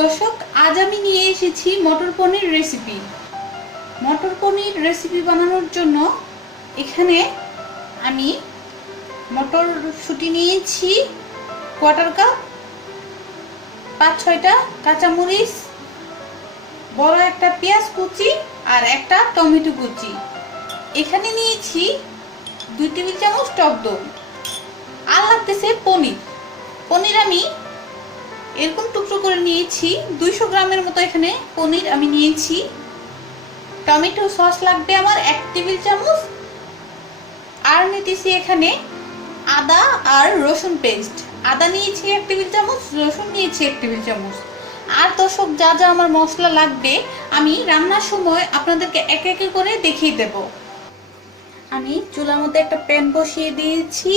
দর্শক, আজ আমি নিয়ে এসেছি মটর পনির রেসিপি মটর পনির রেসিপি বানানোর জন্য এখানে আমি মটর শুটি নিয়েছি কোয়ার্টার কাপ পাঁচ, ছয়টা কাঁচামরিচ, বড় একটা পেঁয়াজ কুচি আর একটা টমেটো কুচি। এখানে নিয়েছি দুই টেবিল চামচ টক দই। আর লাগতেছে পনির। এরকম টুকরো করে নিয়েছি। দুইশো গ্রামের মতো এখানে পনির আমি নিয়েছি। টমেটো সস লাগবে আমার এক টেবিল চামচ। আর নিতেছি এখানে আদা আর রসুন পেস্ট। আদা নিয়েছি এক টেবিল চামচ, রসুন নিয়েছি এক টেবিল চামচ। আর দর্শক, যা যা আমার মশলা লাগবে, আমি রান্নার সময় আপনাদেরকে এক একে করে দেখিয়ে দেব। আমি চুলার মধ্যে একটা প্যান বসিয়ে দিয়েছি।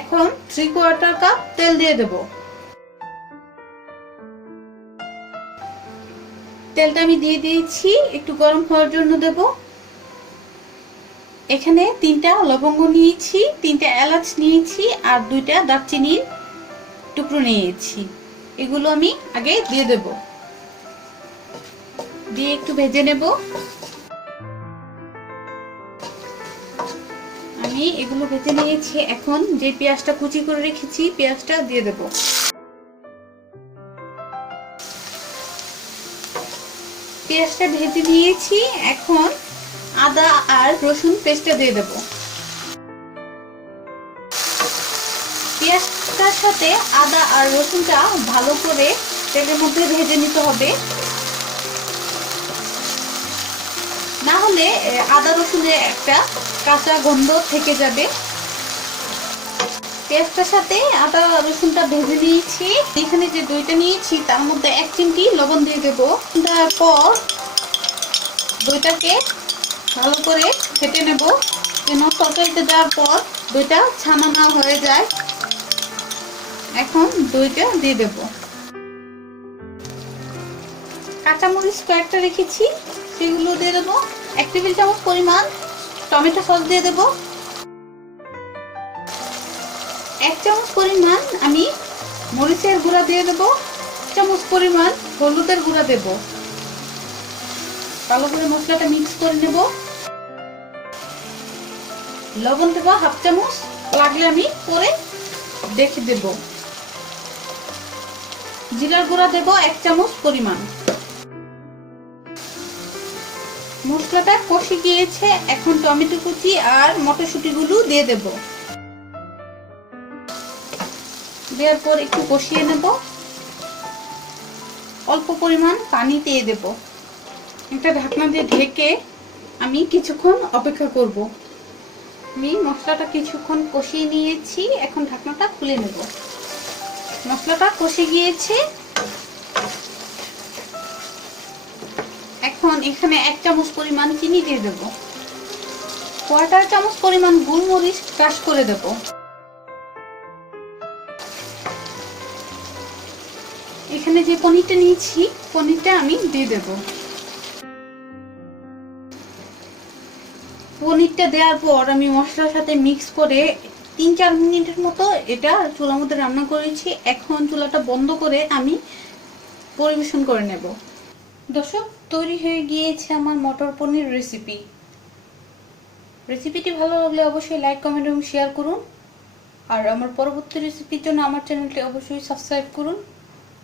এখন থ্রি কোয়ার্টার কাপ তেল দিয়ে দেবো। তেলটা আমি দিয়ে দিয়েছি, একটু গরম হওয়ার জন্য দেব। এখানে তিনটা লবঙ্গ নিয়েছি, তিনটা এলাচ নিয়েছি আর দুইটা দারচিনির টুকরো নিয়েছি। এগুলো আমি আগে দিয়ে দেব। দিয়ে একটু ভেজে নেব। আমি এগুলো ভেজে নিয়েছি। এখন যে পেঁয়াজটা কুচি করে রেখেছি, পেঁয়াজটা দিয়ে দেবো। পেঁয়াজটা ভেজে নিয়েছি। এখন আদা আর রসুন পেস্টটা দিয়ে দেব। পেঁয়াজটার সাথে আদা আর রসুনটা ভালো করে তেলের মধ্যে ভেজে নিতে হবে। না হলে আদা রসুনের একটা কাঁচা গন্ধ থেকে যাবে। পেঁয়াজটার সাথে আদা, রসুনটা ভেজে নিয়েছি। এখানে যে দইটা নিয়েছি, তার মধ্যে এক চিমটি লবণ দিয়ে দেবো। দেওয়ার পর দইটাকে ভালো করে ফেটে নেব। যেন তরকারিতে দেওয়ার পর দইটা ছানা না হয়ে যায়। এখন দইটা দিয়ে দেব। কাঁচামরিচ কয়েকটা রেখেছি, সেগুলো দিয়ে দেবো। এক টেবিল চামচ পরিমাণ টমেটো সস দিয়ে দেবো। এক চামচ পরিমাণ আমি মরিচের গুঁড়া দিয়ে দেবো চামচ পরিমাণ হলুদের গুঁড়া দেব। ভালো করে মশলাটা মিক্স করে নেব। লবণ দেবো হাফ চামচ, লাগলে আমি পরে দেখে দেব। জিরার গুঁড়া দেব এক চামচ পরিমাণ। মশলাটা কষে গিয়েছে, এখন টমেটো কুচি আর মটরশুটিগুলো দিয়ে দেবো। দেওয়ার পর একটু কষিয়ে নেব। অল্প পরিমাণ পানি দিয়ে দেব। একটা ঢাকনা দিয়ে ঢেকে আমি কিছুক্ষণ অপেক্ষা করব। আমি মশলাটা কিছুক্ষণ কষিয়ে নিয়েছি, এখন ঢাকনাটা খুলে নেব। মশলাটা কষে গিয়েছে। এখন এখানে এক চামচ পরিমাণ চিনি দিয়ে দেব। কোয়ার্টার চামচ পরিমাণ গুলমরিচ ক্রাশ করে দেবো। এখানে যে পনিরটা নিয়েছি, পনিরটা আমি দিয়ে দেব। পনিরটা দেওয়ার পর আমি মশলার সাথে মিক্স করে তিন চার মিনিটের মতো এটা চুলার মধ্যে রান্না করেছি। এখন চুলাটা বন্ধ করে আমি পরিবেশন করে নেব। দর্শক, তৈরি হয়ে গিয়েছে আমার মটর পনির রেসিপি রেসিপিটি ভালো লাগলে অবশ্যই লাইক কমেন্ট এবং শেয়ার করুন। আর আমার পরবর্তী রেসিপির জন্য আমার চ্যানেলটি অবশ্যই সাবস্ক্রাইব করুন।